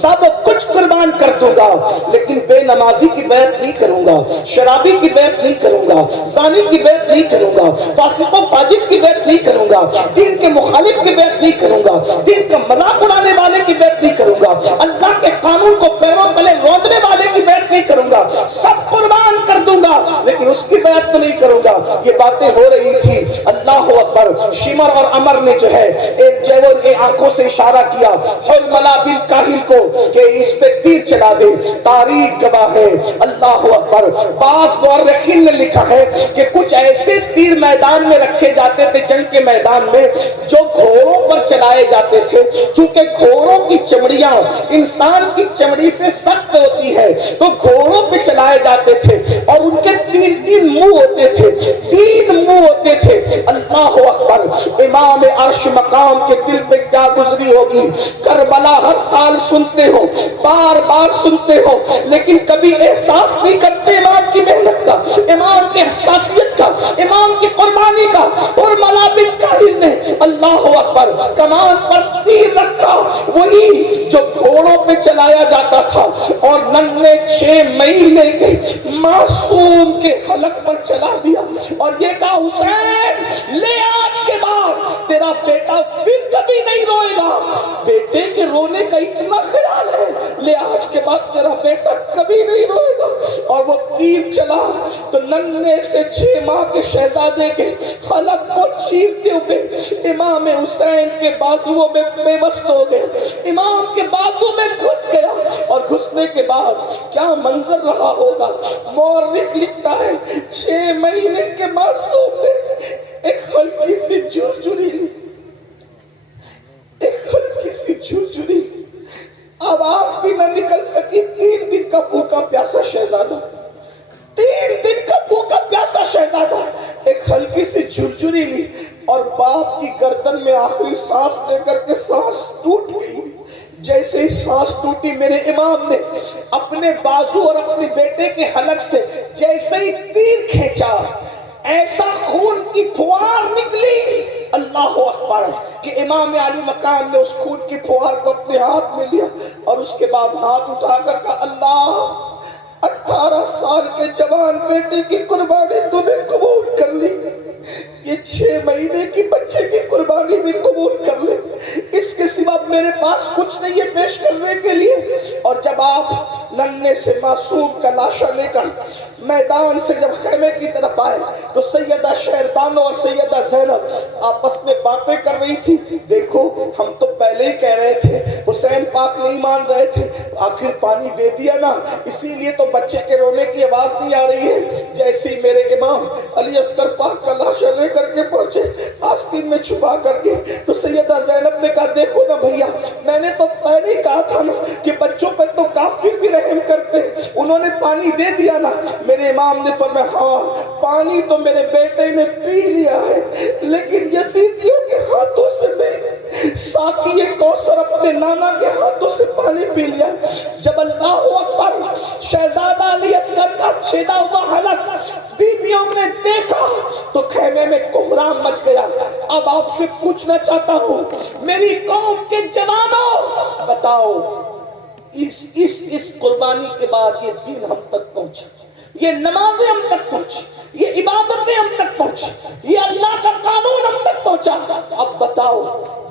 سب کچھ قربان کر دوں گا لیکن بے نمازی کی بیعت نہیں کروں گا, شرابی کی بیعت نہیں کروں گا, زانی کی بیعت نہیں کروں گا, فاسق و فاجر کی بیعت نہیں کروں گا, دین کے مخالف کی بیعت نہیں کروں گا, دین کا مذاق اڑانے والے کی بیعت نہیں کروں گا, اللہ کے قانون کو پیروں تلے روندنے والے کی بیعت نہیں کروں گا. سب قربان کر دوں گا لیکن اس کی بیعت تو نہیں کروں گا. یہ باتیں ہو رہی تھی. اللہ اکبر. شمر اور امر نے جو ہے ایک جیون کے آنکھوں سے اشارہ کیا حلملا بن کاہل کو کہ اس پہ تیر چلا دے. تاریخ گواہ ہے. اللہ اکبر. بعض مورخین نے لکھا ہے کہ کچھ ایسے تیر میدان میں رکھے جاتے تھے جنگ کے میدان میں جو گھوڑوں پر چلائے جاتے تھے. چونکہ گھوڑوں کی چمڑیاں انسان کی چمڑی سے سخت ہوتی ہے تو گھوڑوں پہ چلائے جاتے تھے اور ان کے تین تین منہ ہوتے تھے, تین منہ ہوتے تھے. اللہ اکبر. امام عرش مقام کے دل پہ کیا گزری ہوگی. کربلا ہر سال سنتے ہو, بار بار سنتے ہو, لیکن کبھی احساس نہیں کرتے امام کی محنت کا, امام کی حساسیت کا, امام کی قربانی کا. اور ملا بن کاہل نے اللہ اکبر کمان پر تیر رکھا, وہی جو گھوڑوں پہ چلایا جاتا تھا, اور ننھے 6 مہینے کے معصوم کے حلق پر چلا دیا اور یہ کہا حسین لے آج کے بعد تیرا بیٹا پھر کبھی نہیں روئے گا. بیٹے کے رونے کا اتنا خیال ہے, لے آج کے بعد تیرا بیٹا کبھی نہیں روئے گا. اور وہ تیر چلا تو ننھے سے 6 ماہ کے شہزادے کے حلق کو چیرتے ہوئے امام حسین کے بازوؤں میں بے بس ہو گئے. امام کے بازو میں گھس گیا اور گھسنے کے بعد کیا منظر رہا ہوگا. مورخ لکھتا ہے 6 مہینے کے معصوم نے ایک ہلکی سی جھرجھری, ایک ہلکی سی جھرجھری آواز بھی نہ نکل سکی. 3 دن کا بھوکا پیاسا شہزادہ, 3 دن کا بھوکا پیاسا شہزادہ ایک ہلکی سی جھرجھری لی اور باپ کی گردن میں آخری سانس لے کر کے سانس ٹوٹ گئی. جیسے ہی سانس ٹوٹی میرے امام نے اپنے بازو اور اپنے بیٹے کے حلق سے جیسے ہی تیر کھینچا ایسا خون کی پھوار نکلی. اللہ اکبر کہ امام علی مقام نے اس خون کی پھوار کو اپنے ہاتھ میں لیا اور اس کے بعد ہاتھ اٹھا کر کہا اللہ 18 سال کے جوان بیٹے کی قربانی تو نے قبول کر لی, یہ 6 مہینے کی بچے کی قربانی بھی قبول کر لے. اس کے سوا میرے پاس کچھ نہیں ہے پیش کرنے کے لیے. اور جب آپ ننھے سے معصوم کا لاشا لے کر میدان سے جب خیمے کی طرف آئے تو سیدہ شہربانو اور سیدہ زینب آپس میں باتیں کر رہی تھی. دیکھو ہم تو پہلے ہی کہہ رہے تھے حسین پاک نہیں مان رہے تھے, آخر پانی دے دیا نا, اسی لیے تو بچے کے رونے کی آواز نہیں آ رہی ہے. جیسے ہی میرے امام علی اصغر پاک کا لاشا لے کر کے پہنچے آستین میں چھپا کر کے تو سیدہ زینب نے کہا دیکھو نا بھیا, میں نے تو پہلے ہی کہا تھا نا کہ بچوں پہ تو کافر بھی رحم کرتے, انہوں نے پانی دے دیا نا. میرے امام نے فرمایا ہاں پانی تو میرے بیٹے نے پی لیا ہے لیکن یزیدیوں کے ہاتھوں سے نہیں, ساقی کوثر اپنے نانا کے ہاتھوں سے پانی پی لیا. جب اللہ اکبر شہزادہ علی اصغر کا چھیدا ہوا حلق بیویوں نے دیکھا تو خیمے میں کوہرام مچ گیا. اب آپ سے پوچھنا چاہتا ہوں میری قوم کے جوانوں, بتاؤ اس قربانی کے بعد یہ دین ہم تک پہنچا, یہ نمازیں ہم تک پہنچی, یہ عبادتیں ہم تک پہنچی, یہ اللہ کا قانون ہم تک پہنچا. اب بتاؤ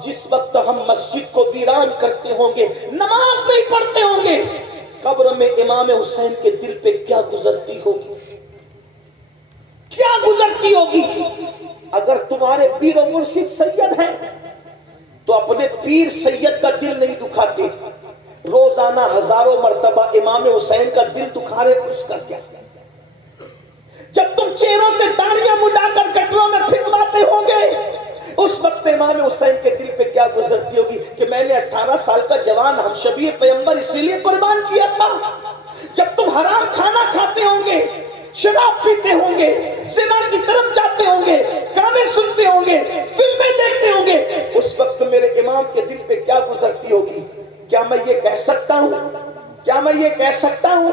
جس وقت ہم مسجد کو ویران کرتے ہوں گے, نماز نہیں پڑھتے ہوں گے, قبر میں امام حسین کے دل پہ کیا گزرتی ہوگی, کیا گزرتی ہوگی. اگر تمہارے پیر و مرشد سید ہیں تو اپنے پیر سید کا دل نہیں دکھاتے, روزانہ ہزاروں مرتبہ امام حسین کا دل دکھا رہے اس کا کیا. جب تم چہروں سے داڑیاں مڈا کر گٹروں میں پھینکواتے ہوں گے اس وقت امام حسین کے دل پہ کیا گزرتی ہوگی کہ میں نے 18 سال کا جوان ہم شبیہ پیغمبر اسی لیے قربان کیا تھا. جب تم حرام کھانا کھاتے ہوں گے, شراب پیتے ہوں گے, زنا کی طرف جاتے ہوں گے, گانے سنتے ہوں گے, فلمیں دیکھتے ہوں گے, اس وقت میرے امام کے دل پہ کیا گزرتی ہوگی. کیا میں یہ کہہ سکتا ہوں, کیا میں یہ کہہ سکتا ہوں,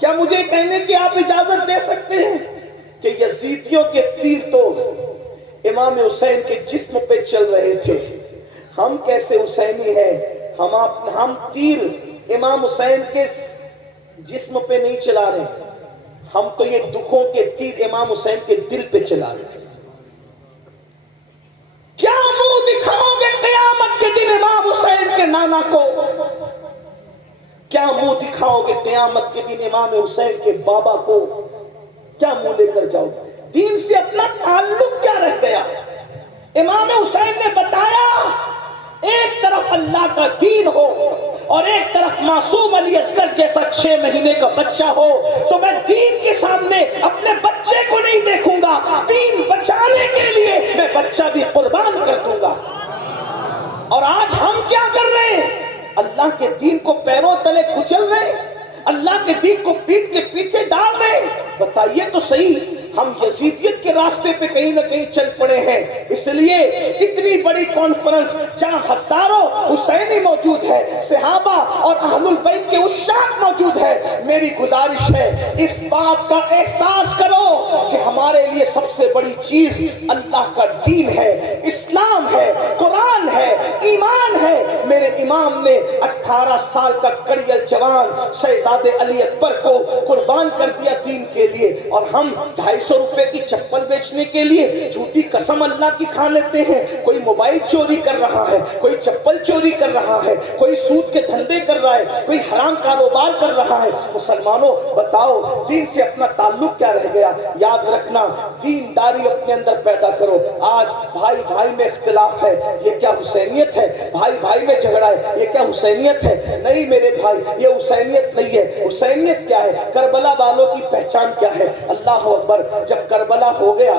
کیا مجھے کہنے کی آپ اجازت دے سکتے ہیں کہ یزیدیوں کے تیر تو امام حسین کے جسم پہ چل رہے تھے, ہم کیسے حسینی ہیں؟ ہم تیر امام حسین کے جسم پہ نہیں چلا رہے، ہم تو یہ دکھوں کے تیر امام حسین کے دل پہ چلا رہے ہیں۔ کیا منہ دکھاؤ گے قیامت کے دن امام حسین کے نانا کو؟ کیا منہ دکھاؤ گے قیامت کے دن امام حسین کے بابا کو؟ کیا منہ لے کر جاؤ؟ دین سے اپنا تعلق کیا رہ گیا؟ امام حسین نے بتایا ایک طرف اللہ کا دین ہو اور ایک طرف معصوم علی اصغر جیسا 6 مہینے کا بچہ ہو تو میں دین کے سامنے اپنے بچے کو نہیں دیکھوں گا، دین بچانے کے لیے میں بچہ بھی قربان کر دوں گا۔ اور آج ہم کیا کر رہے ہیں؟ اللہ کے دین کو پیروں تلے کچل رہے ہیں، اللہ کے دین کو پیٹ کے پیچھے ڈال رہے ہیں۔ بتائیے تو صحیح، ہم یزیدیت کے راستے پہ کہیں نہ کہیں چل پڑے ہیں۔ اس لیے اتنی بڑی کانفرنس جہاں ہزاروں حسینی موجود ہے، صحابہ اور اہل البیت کے عشاق موجود ہے، میری گزارش ہے اس بات کا احساس کرو کہ ہمارے لیے سب سے بڑی چیز اللہ کا دین ہے، اسلام ہے، قرآن ہے، ایمان ہے۔ میرے امام نے 18 سال کا کڑیل جوان شہزادے علی اکبر کو قربان کر دیا دین کے لیے، اور ہم 250 روپے کی چپل بیچنے کے لیے جھوٹی قسم اللہ کی کھا لیتے ہیں۔ کوئی موبائل چوری کر رہا ہے، کوئی چپل چوری کر رہا ہے، کوئی سود کے دھندے کر رہا ہے، کوئی حرام کاروبار کر رہا ہے۔ مسلمانوں بتاؤ دین سے اپنا تعلق کیا رہ گیا؟ یاد رکھنا، دینداری اپنے اندر پیدا کرو۔ آج بھائی بھائی میں اختلاف ہے، یہ کیا حسینیت ہے؟ بھائی بھائی میں جھگڑا ہے، یہ کیا حسینیت ہے؟ نہیں میرے بھائی، یہ حسینیت نہیں ہے۔ حسینیت کیا ہے؟ کربلا والوں کی پہچان کیا ہے؟ اللہ اکبر۔ جب کربلا ہو گیا،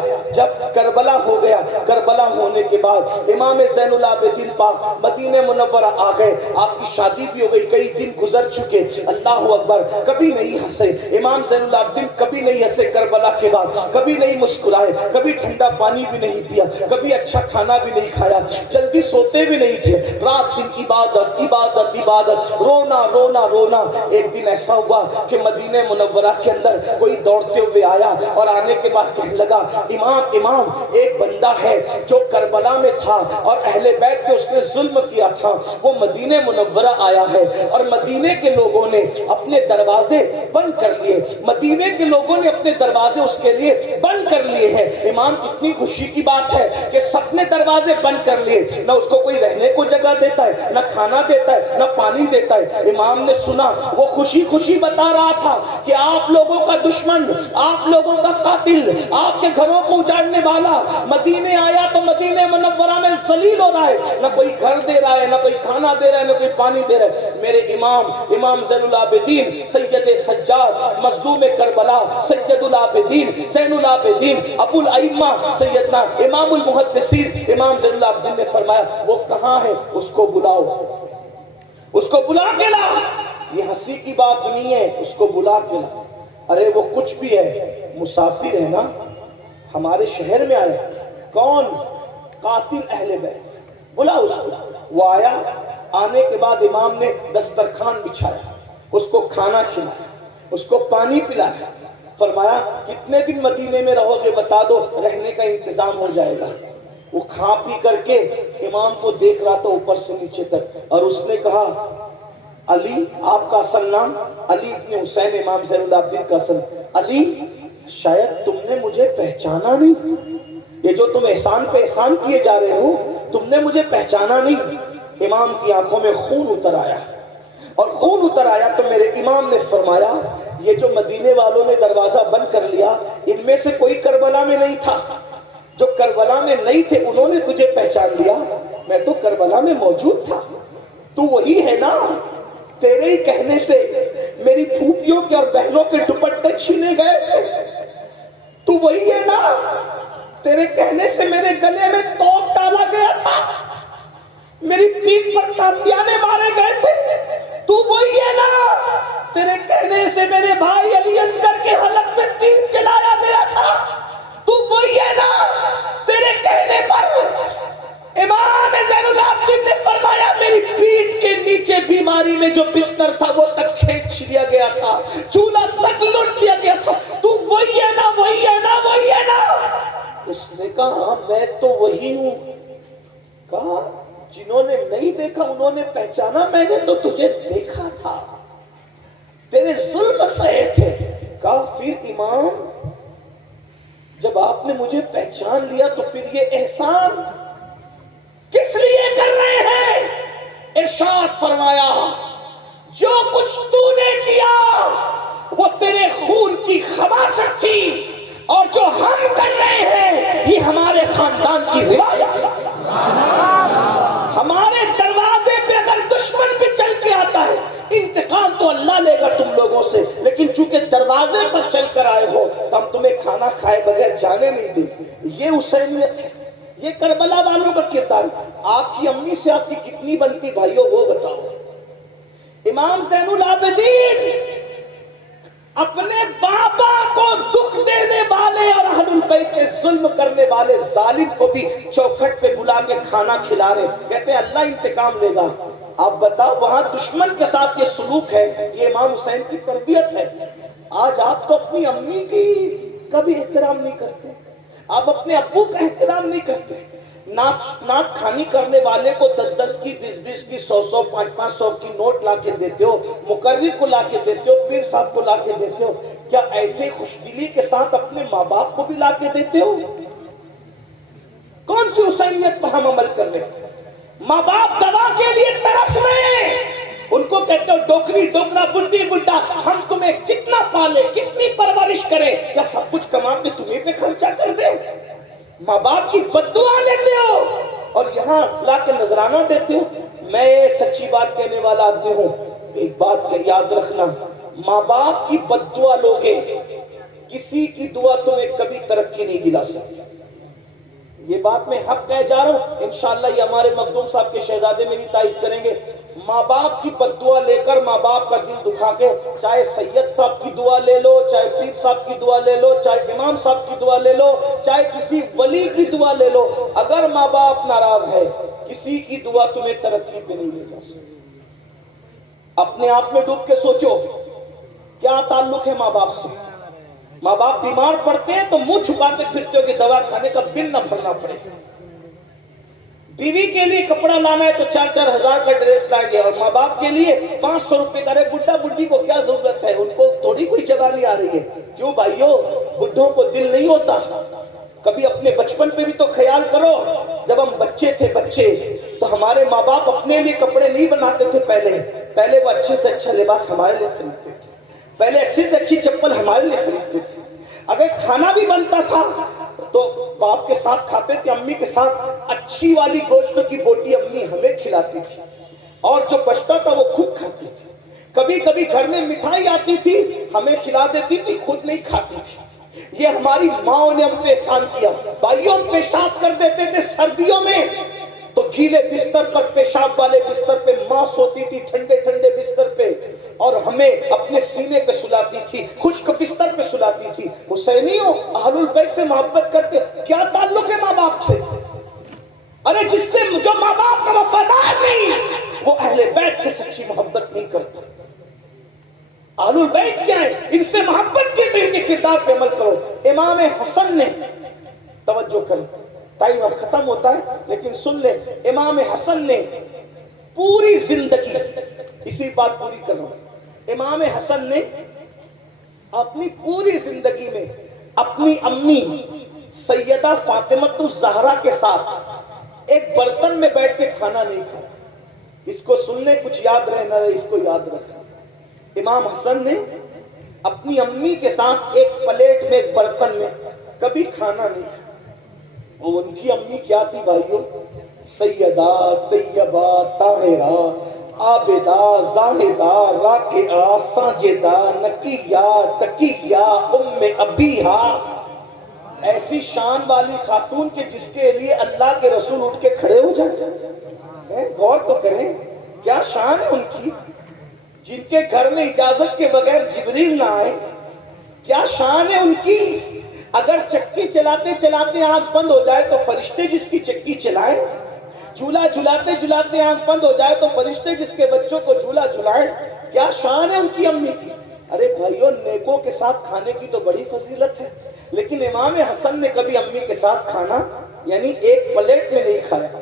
کربلا ہونے کے بعد امام زین العابدین پاک مدینہ منورہ آ گئے، آپ کی شادی بھی ہو گئی، کئی دن گزر چکے۔ اللہ اکبر، کبھی نہیں ہنسے امام زین العابدین، کبھی نہیں ہنسے کربلا کے بعد، کبھی نہیں مسکرائے، کبھی ٹھنڈا پانی بھی نہیں پیا، کبھی اچھا کھانا بھی نہیں کھایا، جلدی سوتے بھی نہیں تھے، رات دن عبادت عبادت عبادت، رونا رونا رونا۔ ایک دن ایسا ہوا کہ مدینہ منورہ کے اندر کوئی دوڑتے ہوئے آیا اور آنے کے بعد کہنے لگا، امام ایک بندہ ہے جو کربلا میں تھا اور اہل بیت پہ اس نے ظلم کیا تھا، وہ مدینہ منورہ آیا ہے اور مدینے کے لوگوں نے اپنے دروازے بند کر لیے، مدینے کے لوگوں نے اپنے دروازے اس کے لیے بند کر لیے ہیں۔ امام اتنی خوشی کی بات ہے کہ سب نے دروازے بند کر لیے، نہ اس کو کوئی رہنے کو جگہ دیتا ہے، نہ کھانا دیتا ہے، نہ پانی دیتا ہے۔ امام نے سنا، وہ خوشی خوشی بتا رہا تھا کہ آپ لوگوں کا دشمن، آپ لوگوں کا قاتل، آپ کے گھروں کو اجاڑنے والا مدینے آیا تو مدینہ منورہ میں ذلیل ہو رہا ہے، نہ کوئی گھر دے رہا ہے، نہ کوئی کھانا دے رہا ہے، نہ کوئی پانی دے رہا ہے۔ میرے امام زین العابدین سید سجاد مظلوم کربلا سید العابدین زین العابدین ابو الائمہ سیدنا امام المحدثین امام زین العابدین نے فرمایا، وہ کہاں ہے؟ اس کو بلاؤ، اس کو بلا کے لا۔ یہ ہنسی کی بات نہیں ہے، اس کو بلا کے لا۔ ارے وہ کچھ بھی ہے، مسافر ہے نا، ہمارے شہر میں آیا، کون؟ قاتل اہل بیت، بلا اس کو۔ وہ آیا، آنے کے بعد امام نے دسترخوان بچھایا، اس کو کھانا کھلایا، اس کو پانی پلایا، فرمایا کتنے دن مدینے میں رہو گے بتا دو، رہنے کا انتظام ہو جائے گا۔ وہ کھا پی کر کے امام کو دیکھ رہا تھا اوپر سے نیچے تک، اور اس نے کہا، علی، آپ کا اصل نام علی ابن حسین امام زین العابدین کا اصل، علی شاید تم نے مجھے پہچانا نہیں، یہ جو تم احسان پہ احسان کیے جا رہے ہو تم نے مجھے پہچانا نہیں۔ امام کی آنکھوں میں خون اتر آیا، اور خون اتر آیا تو میرے امام نے فرمایا، یہ جو مدینے والوں نے دروازہ بند کر لیا، ان میں سے کوئی کربلا میں نہیں تھا، جو کربلا میں نہیں تھے انہوں نے تجھے پہچان لیا، میں تو کربلا میں موجود تھا، تو وہی ہے نا، تیرے ہی کہنے سے میری پھوپھیوں کے اور بہنوں کے دوپٹے چھینے گئے تھے، تو وہی ہے نا، تیرے کہنے سے میرے گلے میں توپ ڈالا گیا تھا، میری پیٹھ پر تازیانے مارے گئے تھے، تو وہی ہے نا، تیرے کہنے سے میرے بھائی علی اصغر کے حلق میں تیر چلایا گیا تھا، تو وہی ہے نا، تیرے کہنے پر امام زین العابدین نے فرمایا میری پیٹھ کے نیچے بیماری میں جو بستر تھا وہ تک کھینچ لیا گیا تھا، چولہا تک لوٹ دیا گیا تھا، تو وہی ہے نا، وہی ہے نا، وہی ہے نا۔ اس نے کہا میں تو وہی ہوں۔ کہا جنہوں نے نہیں دیکھا انہوں نے پہچانا، میں نے تو تجھے دیکھا تھا، تیرے ظلم سہے تھے۔ کہا پھر امام جب آپ نے مجھے پہچان لیا تو پھر یہ احسان کس لیے کر رہے ہیں؟ ارشاد فرمایا جو کچھ تو نے کیا وہ تیرے خون کی خباثت تھی، اور جو ہم کر رہے ہیں یہ ہمارے خاندان کی روایت ہے۔ ہمارے دروازے پہ اگر دشمن بھی چل کے آتا ہے انتقام تو اللہ لے گا تم لوگوں سے، لیکن چونکہ دروازے پر چل کر آئے ہو تو ہم تمہیں کھانا کھائے بغیر جانے نہیں دیں۔ یہ حسینیت ہے، یہ کربلا والوں کا کردار۔ آپ کی امی سے آپ کی کتنی بنتی بھائیوں وہ بتاؤ۔ امام زین العابدین اپنے بابا کو دکھ دینے والے اور اہل البیت پہ ظلم کرنے والے ظالم کو بھی چوکھٹ پہ بلا کے کھانا کھلا رہے، کہتے ہیں اللہ انتقام لے گا۔ آپ بتاؤ وہاں دشمن کے ساتھ یہ سلوک ہے، یہ امام حسین کی تربیت ہے۔ آج آپ تو اپنی امی کی کا بھی احترام نہیں کرتے، آپ اپنے ابو کا احترام نہیں کرتے۔ ناک کھانی کرنے والے کو 10-10 کی 20-20 کی 100-100 500 کی نوٹ لا کے دیتے ہو، مقرر کو لا کے دیتے ہو، پیر صاحب کو لا کے دیتے ہو، کیا ایسے خوش دلی کے ساتھ اپنے ماں باپ کو بھی لا کے دیتے ہو؟ کون سی حسینیت پر ہم عمل کر رہے ہیں؟ ماں باپ دوا کے لیے ترس رہے ہیں، ان کو کہتے ہو ڈوکری ڈوکرا بڈی بڈا، ہم تمہیں کتنا پالے کتنی پرورش کرے، یا سب کچھ کما کے تمہیں پہ خرچہ کر دے؟ ماں باپ کی بددعا لیتے ہو اور یہاں لا کے نذرانہ دیتے ہو۔ میں سچی بات کہنے والا آدمی ہوں، ایک بات یاد رکھنا، ماں باپ کی بددعا لوگے کسی کی دعا تمہیں کبھی ترقی نہیں دلا سکتی۔ یہ بات میں حق کہہ جا رہا ہوں، انشاءاللہ یہ ہمارے مخدوم صاحب کے شہزادے میں بھی تائید کریں گے۔ ماں باپ کی بددعا لے کر ماں باپ کا دل دکھا کے، چاہے سید صاحب کی دعا لے لو، چاہے پیر صاحب کی دعا لے لو، چاہے امام صاحب کی دعا لے لو، چاہے کسی ولی کی دعا لے لو، اگر ماں باپ ناراض ہے کسی کی دعا تمہیں ترقی پہ نہیں لے جا سکتی۔ اپنے آپ میں ڈوب کے سوچو کیا تعلق ہے ماں باپ سے۔ ماں باپ بیمار پڑتے ہیں تو منہ چھپاتے پھرتے ہو کہ دوا کھانے کا بل نہ بھرنا پڑے۔ بیوی کے لیے کپڑا لانا ہے تو 4-4 ہزار کا ڈریس لائیں گے، اور ماں باپ کے لیے 500 روپے کا۔ ارے بڈھا بڈھی کو کیا ضرورت ہے، ان کو تھوڑی کوئی جوانی آ رہی ہے۔ کیوں بھائیو، بڈھوں کو دل نہیں ہوتا؟ کبھی اپنے بچپن پہ بھی تو خیال کرو، جب ہم بچے تھے تو ہمارے ماں باپ اپنے لیے کپڑے نہیں بناتے تھے، پہلے وہ اچھے سے اچھا لباس ہمارے لیے خریدتے تھے، پہلے اچھی سے اچھی چپل ہمارے لیے خریدتے تھے۔ اگر کھانا بھی بنتا تھا تو باپ کے ساتھ کھاتے تھے، امی کے ساتھ اچھی والی گوشت کی بوٹی امی ہمیں کھلاتی تھی، اور جو بچتا تھا وہ خود کھاتی تھی۔ کبھی کبھی گھر میں مٹھائی آتی تھی ہمیں کھلا دیتی تھی، خود نہیں کھاتی تھی۔ یہ ہماری ماں نے ہم پہ احسان کیا۔ بھائیوں ہم پیشاب کر دیتے تھے سردیوں میں تو گیلے بستر پر، پیشاب والے بستر پہ ماں سوتی تھی، ٹھنڈے ٹھنڈے بستر پہ، اور ہمیں اپنے سینے پہ سلاتی تھی، خشک بستر پہ سلاتی تھی۔ حسینیوں اہل البیت سے محبت کرتے، کیا تعلق ہے ماں باپ سے؟ ارے جس سے جو ماں باپ کا وفادار نہیں وہ اہل بیت سے سچی محبت نہیں کرتا۔ اہل البیت کیا ہے؟ ان سے محبت کے ان کے کردار پہ عمل کرو۔ امام حسن نے، توجہ کریں، ٹائم اب ختم ہوتا ہے لیکن سن لیں، امام حسن نے پوری زندگی، اسی بات پوری کر رہا ہوں، امام حسن نے اپنی پوری زندگی میں اپنی امی سیدہ فاطمۃ الزہرا کے ساتھ ایک برتن میں بیٹھ کے کھانا نہیں کھایا۔ اس کو سننے کچھ یاد رہے نہ رہے، اس کو یاد رکھنا۔ امام حسن نے اپنی امی کے ساتھ ایک پلیٹ میں، ایک برتن میں کبھی کھانا نہیں کھایا۔ اور ان کی امی کیا تھی بھائیوں؟ سیدہ طیبہ طاہرہ عابدہ زاہدہ راکعہ ساجدہ نقیہ تقیہ ام ابیہا، ایسی شان والی خاتون کہ جس کے لیے اللہ کے رسول اٹھ کے کھڑے ہو جاتے۔ غور تو کریں کیا شان ہے ان کی، جن کے گھر میں اجازت کے بغیر جبریل نہ آئے۔ کیا شان ہے ان کی، اگر چکی چلاتے چلاتے آنکھ بند ہو جائے تو فرشتے جس کی چکی چلائیں، جھولا جھلاتے جھلاتے آنکھ بند ہو جائے تو فرشتے جس کے بچوں کو جھولا جھلائیں۔ کیا شان ہے ان کی امی کی۔ ارے بھائیوں، نیکوں کے ساتھ کھانے کی تو بڑی فضیلت ہے، لیکن امام حسن نے کبھی امی کے ساتھ کھانا یعنی ایک پلیٹ میں نہیں کھایا۔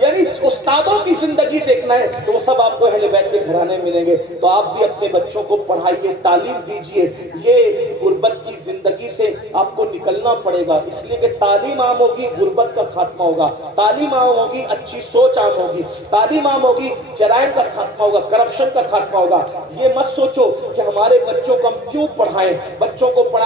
یعنی استادوں کی زندگی دیکھنا ہے تو وہ سب آپ کو اہل بیت کے گھرانے ملیں گے. تو آپ بھی اپنے بچوں کو پڑھائیے، تعلیم دیجیے. یہ غربت کی زندگی سے آپ کو نکلنا پڑے گا، اس لیے کہ تعلیم عام ہوگی غربت کا خاتمہ ہوگا، تعلیم عام ہوگی اچھی سوچ عام ہوگی، تعلیم عام ہوگی جرائم کا خاتمہ ہوگا، کرپشن کا خاتمہ ہوگا. یہ مت سوچو کہ ہمارے بچوں کو ہم کیوں پڑھائیں، بچوں کو پڑھائیں